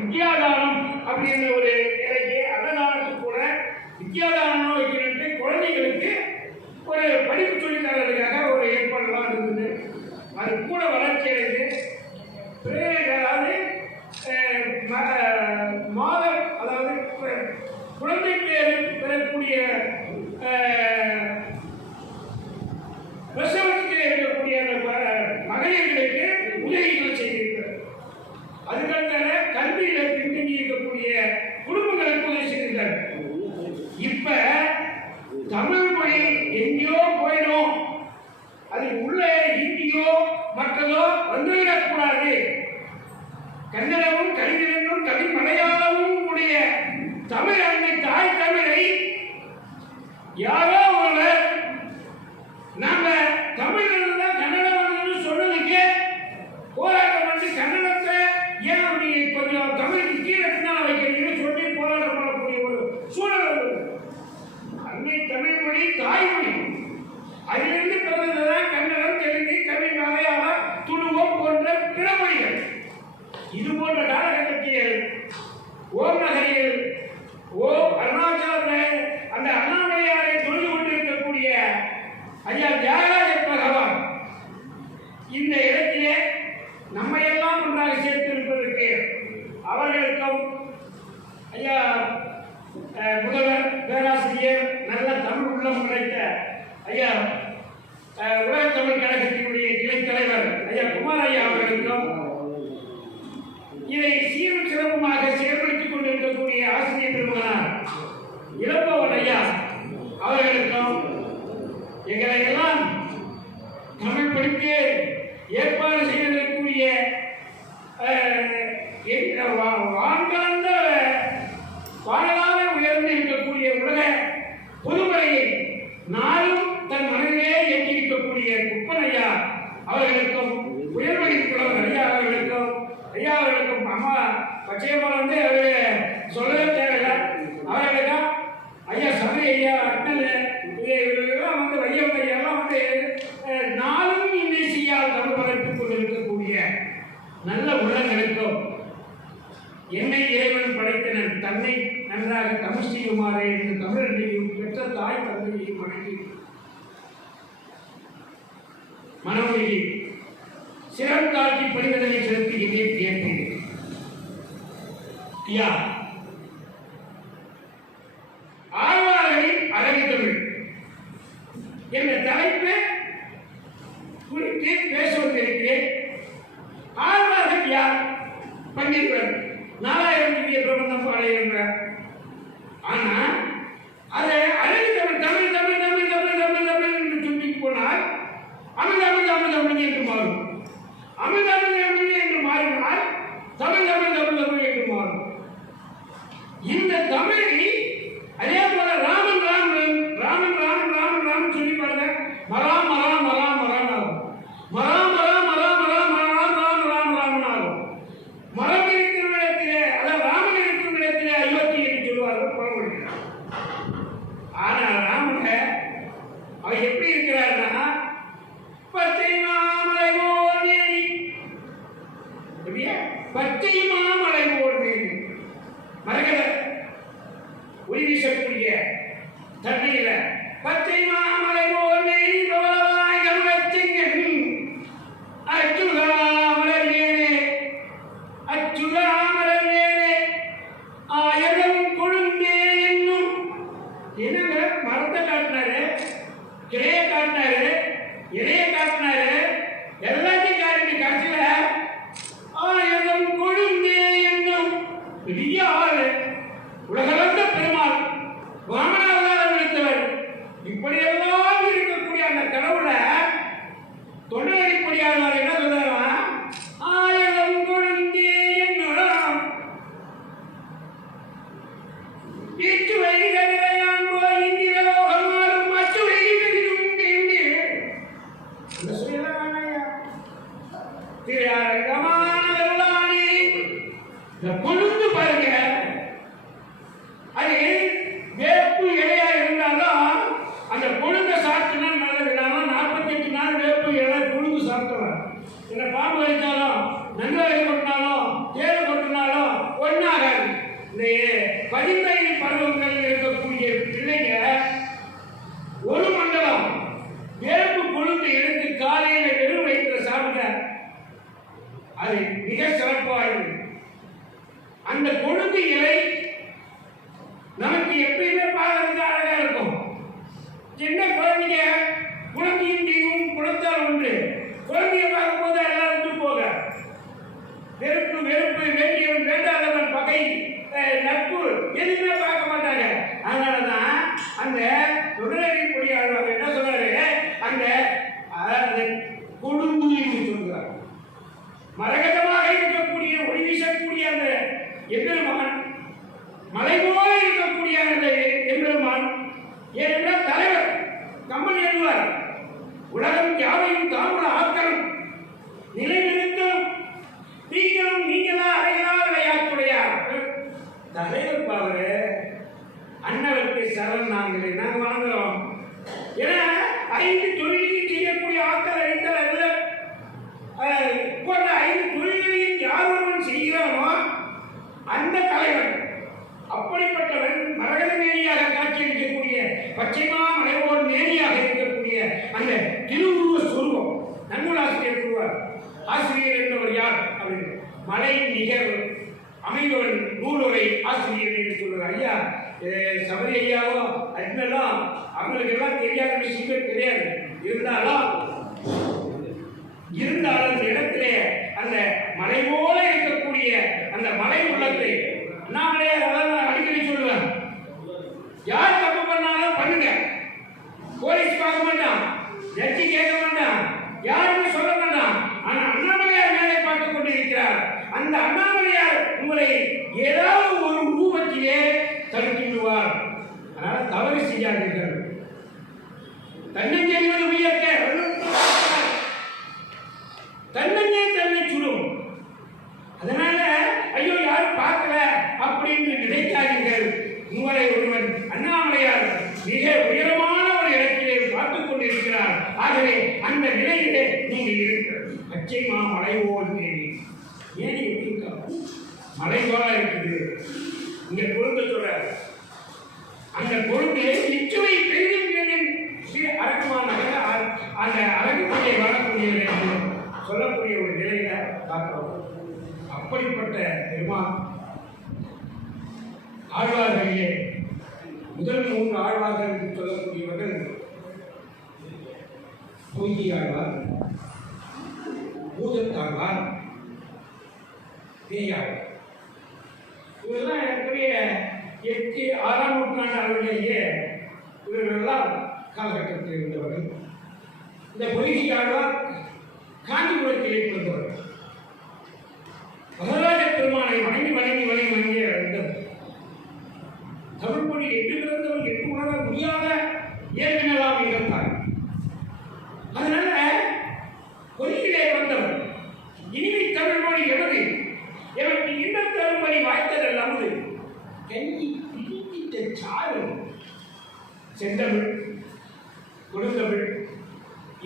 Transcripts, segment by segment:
வித்யாதானம் அப்படின்ற ஒரு நிலைக்கு அன்னதானத்துக்கு கூட வித்யாதானம் வைக்கிறது குழந்தைகளுக்கு ஒரு படிப்பு சொல்லி தரதுக்காக ஒரு ஏற்பாடுலாம் இருந்தது. அது கூட வளர்ச்சி அடைந்து அதாவது மாதம் அதாவது குழந்தை பேர் பெறக்கூடிய பிரசவத்துக்கு இருக்கக்கூடிய மகளிர்களுக்கு உதவிகள் செய்திருக்கிறது. அதுக்கடுத்தால கல்வியில பின்தங்கி இருக்கக்கூடிய குடும்பங்களுக்கு உதவி செய்திருக்காரு. இப்ப தமிழ் மொழி எங்கேயோ போயிடும், அது உள்ள ஹிந்தியோ மற்றதோ வந்துவிடக்கூடாது. கன்னடமும் கலிங்கனும் தமிழ் மலையாளமும் கூடிய தமிழ் அன்னை தாய் தமிழை யாரோ ஒருவர் நாம தமிழ் கன்னடம் சொன்னதுக்கே போராட்டம் பண்ணி கன்னடத்தை ஏன் அப்படி கொஞ்சம் தமிழுக்கு கீழே வைக்கிறீங்கன்னு சொல்லி போராட்டம் பண்ணக்கூடிய ஒரு சூழல். அன்னை தமிழ் மொழி தாய்மொழி, அதிலிருந்து பிறந்ததுதான் கன்னடம், தெலுங்கு, தமிழ், மலையாளம், துளுவம் போன்ற பிற மொழிகள். இது போன்ற காலகட்டத்தில் ஓம் நகரில் அருணாச்சல அந்த அண்ணாமலையாரை தொழுது கொண்டிருக்கக்கூடிய ஐயா தியாகராஜ பகவான் இந்த இடத்திலே நம்மையெல்லாம் ஒன்றாக சேர்த்திருப்பதற்கு அவர்களுக்கும் ஐயா முதல்வர் பேராசிரியர் நல்ல தமிழ் உள்ளம் கிடைத்த ஐயா உலக தமிழ் கழகத்தினுடைய கிளை தலைவர் ஐயா குமார் ஐயா அவர்களுக்கும் இதை சீரும் சிறப்புமாக செயல்படுத்திக் கொண்டிருக்கக்கூடிய ஆசிரியர் பெருமகனார் இளம்பவன் ஐயா அவர்களுக்கும் எங்களை எல்லாம் தமிழ் படித்து ஏற்பாடு செய்வதற்குரிய வான்கலந்த வானலாக உயர்ந்து இருக்கக்கூடிய உலக பொதுமறையை நாளும் தன் மனதிலே ஏற்றிருக்கக்கூடிய குப்பன் ஐயா அவர்களுக்கும் உயர்வகை புலவர் ஐயா அவர்களுக்கும் அம்மா பச்சையம்மா அவரு சொல்லவே தேவையில்லை. அவர்களுக்கும் ஐயா சபை ஐயா அண்ணல் இவர்களெல்லாம் வையவங்க எல்லாம் நாளும் இன்னைசியால் தமிழ் வளர்த்துக் கொண்டிருக்கக்கூடிய நல்ல உள்ளங்களுக்கும் என்னை இறைவன் படைத்தனன் தன்னை நன்றாக தமிழ் செய்யுமாறே என்று தமிழர்களையும் பெற்ற தாய் தந்தையையும் வணங்கி மனமொழி சிறந்தாக்கி பணிவதனை செலுத்துகிறேன் கேட்கிறேன். ஆழ்வார்களின் அழகு தமிழ் என்ற தலைப்பு குறித்து பேச வந்திருக்கிறேன். ஆழ்வார்கள் யார்? பண்டிதர் 4000 திவ்ய பிரபந்தம் பாடுகின்றார். ஆனா அதை அழகு தமிழ் தமிழ் தமிழ் தமிழ் தமிழ் தமிழ் தமிழ் என்று சொல்லி போனால் அமிழ் அமிழ் அமிழ் அமிழ் என்று மாறும். அமிழ் அமிழ் அமிழ் என்று மாறினால் தமிழ் தமிழ் தமிழ் தமிழ் என்று மாறும். இந்த தமிழை அதே போல ராமன் ராமன் ராமன் ராமன் ராமன் ராமன் சொல்லி பாருங்க. மரா மரா மரா மரான் ஆகும். மரா மரா மரா மரா மரான் ராம் ராம் ராமன் ஆகும். மரம் இருக்கிற இடத்திலே அதாவது ராமன் இருக்கிற இடத்திலே அயோத்தி என்று சொல்லுவார்கள் பழமொழிகள். ஆனால் ராமன் அவர் எப்படி இருக்கிறார்னா பச்சை மாமலை போல் மேனி, பச்சை மாமலை போல் மேனி மரகத ஒளி வீசக்கூடிய தண்ணியில பச்சை மாமலை போல் மேனி கோலவாய் கமலச்சிங்கன் அச்சுதாமலர்வேனே அச்சுதாமலர்வேனே ஆயிரம் கொழுந்தே என்னும் என்னங்க மரத்தை காட்டினாரு, கிளைய காட்டினாரு, இலைய காட்டினாரு, எல்லாத்தையும் காட்டிட்டு கடைசியில ஆயிரம் கொழுந்தே என்னும் பெரிய ஆளு உலகளந்த பெருமாள் வாமனாவதாரம் எடுத்தவர். இப்படியெல்லாம் இருக்கக்கூடிய அந்த கடவுளை தொண்டடிப்படியாளர் என்ன சொல்றாரா? ஆயிரம் கொழுந்தே என்னும் இச்சுவை கவிதையான் போய் இந்திரலோகமாலும் அச்சுவை பெரிதும் கேள்வி அந்த சொல்லலையா திரையரங்கமானவர்களானே இந்த கொழுந்து பாருங்க. அது வேப்பு இலையா இருந்தாலும் அந்த கொழுந்த சாப்பிட்டுனா நல்லதுனாலும் 48 நாள் வேப்பு இலை கொழுந்து சாப்பிட்டவர். என்ன பாம்பு கடித்தாலும் நன்றாக கொட்டினாலும் தேவை கொட்டினாலும் அந்த கொழுந்து இலை நமக்கு எப்பயுமே பார்க்கறதுக்கு அழகா இருக்கும். சின்ன குழந்தைங்க குழந்தையும் நீயும் குழந்தால் ஒன்று. குழந்தைய பார்க்கும்போது எல்லாருக்கும் போக வெறுப்பு வெறுப்பு, வேண்டியவன் வேண்டாதவன், பகை, நட்பு எதுவுமே பார்க்க மாட்டாங்க. அதனாலதான் அந்த தொடரடி பொடியாளர் என்ன சொன்னாரு, அந்த கொழுந்து என்று சொல்கிறார். மரகதமாக இருக்கக்கூடிய ஒளி வீசக்கூடிய அந்த எம்பெருமான், மலை போல இருக்கக்கூடிய அந்த எம்பெருமான், ஏனென்றால் தலைவர் கம்மன் எழுவார், உலகம் யாவையும் தாமுல ஆக்கணும் நிலைநிறுத்தும் நீங்களும் நீங்களா அடையா விளையாட்டுடையார் தலைவர் பாவரு அண்ணவருக்கு சரண் நாங்களே நாங்கள் வணங்குறோம். ஏன்னா 5 தொழிலையும் செய்யக்கூடிய ஆட்கள் அழித்தல் அல்ல. போன்ற 5 தொழில்களையும் யார் ஒருவன் செய்கிறானோ அந்த தலைவன் அப்படிப்பட்டவன் மரகத மேனியாக காட்சியளிக்கக்கூடிய பச்சைமா மலைவோர் மேனியாக இருக்கக்கூடிய அந்த திருவுருவ சுரூபம். நன்னூல் ஆசிரியர் கூறுவார், ஆசிரியர் என்பவர் யார் அப்படின்னு, மலை நிகர் அமைவன் நூலுரை ஆசிரியர் என்று சொல்வார். ஐயா சபரி ஐயாவோ அண்ணெல்லாம் அவங்களுக்கு எல்லாம் தெரியாத விஷயங்கள் தெரியாது. இருந்தாலும் அந்த இடத்திலே அந்த மலை போல இருக்கக்கூடிய அந்த மலை உள்ளத்தை அண்ணாமலையார் அதான் அடிக்கடி சொல்லுவேன், யார் தப்பு பண்ணாலும் பண்ணுங்க, போலீஸ் பார்க்க மாட்டான், ஜட்ஜி கேட்க மாட்டான், யாருமே சொல்ல மாட்டான். ஆனா அண்ணாமலையார் மேலே பார்த்துக் கொண்டிருக்கிறார். அந்த அண்ணாமலையார் உங்களை ஏதாவது ஒரு ரூபத்திலே தடுத்து விடுவார். அதனால தவறு செய்யாதீர்கள். தன்னஞ்சை உயர்த்த தன்னஞ்சை தன்னை சுடும். அதனால ஐயோ யாரும் பார்க்கல அப்படின்னு நினைக்காதீர்கள். உங்களை ஒருவன் அண்ணாமலையார் மிக உயரமான ஒரு இடத்திலே பார்த்துக் கொண்டிருக்கிறார். ஆகவே அந்த நிலையிலே நீங்கள் இருக்கிறது. பச்சை மா மலைவோர் தேடி ஏன் எப்படி இருக்கா மலை போல இருக்குது. இங்க கொழுந்து சொல்ற அந்த கொழுந்து நிச்சுவை பெரிதும் அரக்குமான அந்த அரங்குக்குள்ளே வரக்கூடிய சொல்லக்கூடிய ஒரு நிலையில பார்க்கிறோம். அப்படிப்பட்ட பெருமான் ஆழ்வார்களிலே முதல் 3 ஆழ்வார்கள் என்று சொல்லக்கூடியவர்கள் பொய்கை ஆழ்வார், பூதத்தாழ்வார், பேயாழ்வார். இவரெல்லாம் ஏற்கனவே 8, 6ஆம் நூற்றாண்டு அளவிலேயே இவர்களெல்லாம் காலகட்டத்தில் இருந்தவர்கள். இந்த பொய்கை ஆழ்வார் காஞ்சிபுரத்திலே பிறந்தவர்கள். வரராஜ பெருமானை வணங்கி இருந்தவர். தமிழ் மொழி எட்டு பிறந்தவர் எட்டு உணர முடியாத இயல்பினலாம் இருந்தார். அதனால பொய்யிலே வந்தவர் இனிமை தமிழ் மொழி எவது எனக்கு இன்னும் தரும்படி வாய்த்ததல் அமுது கஞ்சி பிடித்த சாறு செந்தமிழ், கொடுந்தமிழ்,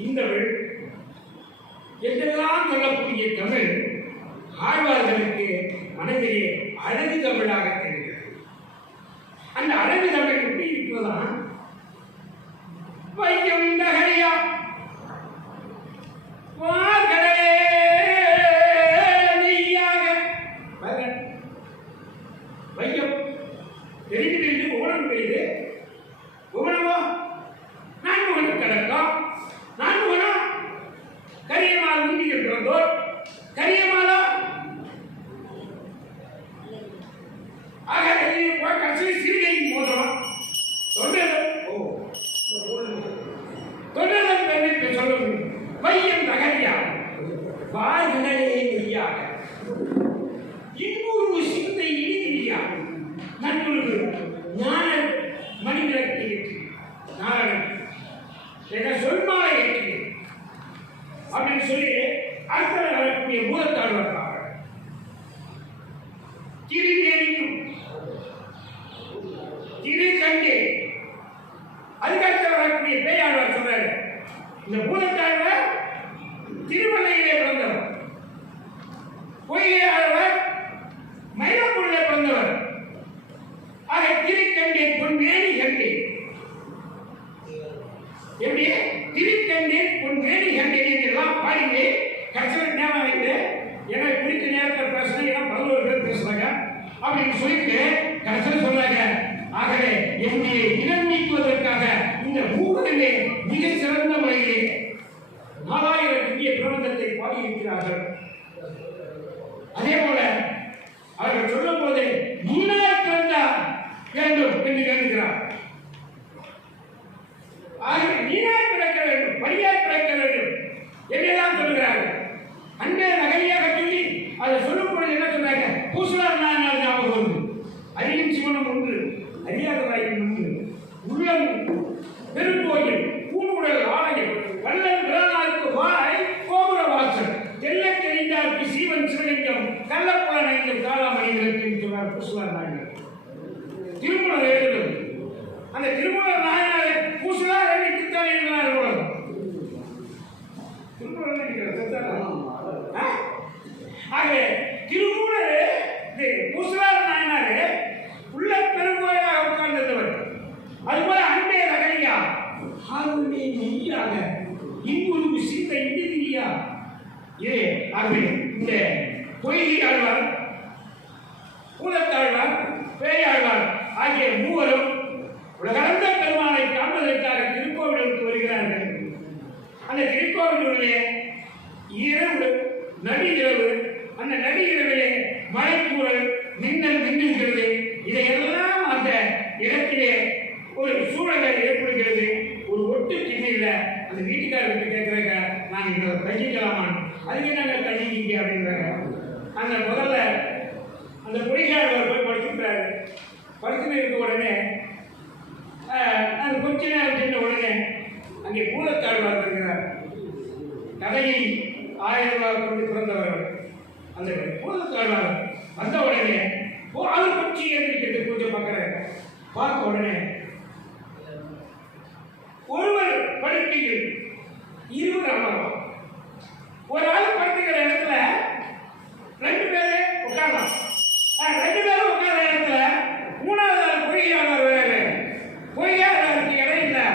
இந்தமிழ் என்றெல்லாம் சொல்லக்கூடிய தமிழ் ஆழ்வார்களுக்கு மனதிலே அழகு தமிழாக தெரிகிறது. அந்த அழகு தமிழ் எப்படி இருக்கிறதா, வையம் தகரியா வார்கடலே நெய்யாக வையம் தெரிந்து ஓடம் பெய்து உகனமோ நான்முகனும் கிடக்கும். நான்முகனும் கரியமால் உண்டி என்றோர் கரியமாலா ஆக கடைசி சிறுகை மோதிரம் தொண்டதம் பெண்ணை சொல்லும் பையன் நகரியா வாய்களே நெய்யாக இன்னொரு சிந்தை இனிதியா நன்னுறு ஞான மணிவிளக்கு ஏற்றி நாராயணன் என சொல்மாலை ஏற்றி அப்படின்னு சொல்லி அடுத்த வரக்கூடிய பூதத்தாழ்வார் திருநெறியும் திரு கண்டே அதுக்கடுத்த வரக்கூடிய பேயாழ்வார் சொல்றாரு. இந்த பூதத்தாழ்வார் திருமலையிலே பிறந்தவர், பொய்கை ஆழ்வார் மயிலாப்பூரிலே பிறந்தவர். ஆக திருக்கண்டேன் பொன்மேனி கண்டேன் எப்படி திருக்கண்டேன் பொன்மேனி கண்டேன் எல்லாம் பாடிங்க. கடைசியில் ஞாபகம் வைத்து எனக்கு குறித்த நேரத்தில் பேசுறேன். ஏன்னா 11 பேர் பேசுறாங்க. பூசுவார் நாயனார். திருமூலர் எழுதுவது அந்த திருமூலர் நாயனாரை பூசுவார் எழுதித்தான் எழுதினார் உலகம். திருமூலர் ஆகவே திருமூலர் பூசுவார் நாயனாரே உள்ள பெருங்கோயிலாக உட்கார்ந்திருந்தவர். அதுபோல அன்பே ரகலியா ஆளுமே நெய்யாக இங்குரு சிந்த இடிதியா. இது ஆகவே இந்த பொய்கை ஆழ்வார், பூதத்தாழ்வார், பேயாழ்வார் ஆகிய மூவரும் உலகளந்த பெருமானை காண்பதற்காக திருக்கோவிலுக்கு வருகிறார்கள். அந்த திருக்கோவிலுடைய இரவு நடி இரவு, அந்த நடி இரவிலே மழைக்கூறல் மின்னல் மின்னுகிறது. இதையெல்லாம் அந்த இடத்திலே ஒரு சூழலை ஏற்படுகிறது. ஒரு ஒட்டு திண்ணையில் அந்த வீட்டுக்காரர்கிட்ட கேட்குறாங்க, நான் இதை தங்கிக்கலாமான்னு. அதுக்கு என்னங்க தங்கிக்கிங்க அப்படின்றாங்க. அந்த முதல்ல அந்த பொய்கையாளர் போய் படுத்துக்கிறாரு. படுத்துட்டு இருக்க உடனே அது கொஞ்ச நேரம் சென்ற உடனே அங்கே பூதத்தாழ்வார் இருக்கிறார். கதையை 1000 ரூபாய் கொண்டு பிறந்தவர்கள். அந்த பூதத்தாழ்வார் வந்த உடனே அது பற்றி எழுதிக்கிறது கொஞ்சம் பார்க்க உடனே ஒருவர் படுக்கையில் 20 அமரலாம். ஒரு ஆள் படுத்துக்கிற இடத்துல 2 பேரே உட்காரலாம். 2 பேரும் உட்கார இடத்துல 3வது ஆள் பொய்யாளர் வேறு. பொய்யாளருக்கு இடம் இல்லை.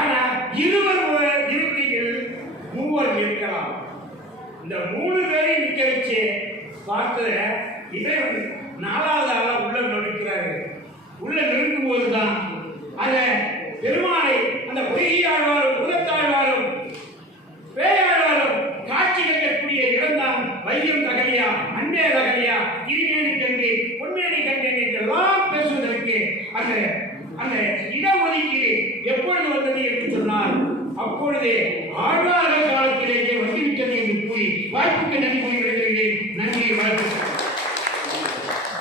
ஆனா 20 இருக்கையில் 3 இருக்கலாம். இந்த 3 பேரையும் நிற்க வச்சு பார்த்து இதை 4வது ஆளா உள்ள நுழைக்கிறாரு. உள்ள நிறுத்தும் போதுதான் அந்த பெருமானை அந்த பொய்யாழ்வாரும் புதத்தாழ்வாரும் பேயாழ்வாரும் காட்சி வைக்கக்கூடிய இடம்தான் வையம் தகலியா, அன்பே தகலியா, இருமேனி கங்கை, பொன்மேனி கங்கை என்றெல்லாம் பேசுவதற்கு அந்த அந்த இடஒதுக்கீடு எப்பொழுது வந்தது என்று சொன்னால் அப்பொழுதே ஆழ்வார்கள் காலத்திலேயே வந்துவிட்டது என்று கூறி வாய்ப்புக்கு நன்றி கூறுகிறேன். நன்றி, வாழ்த்து.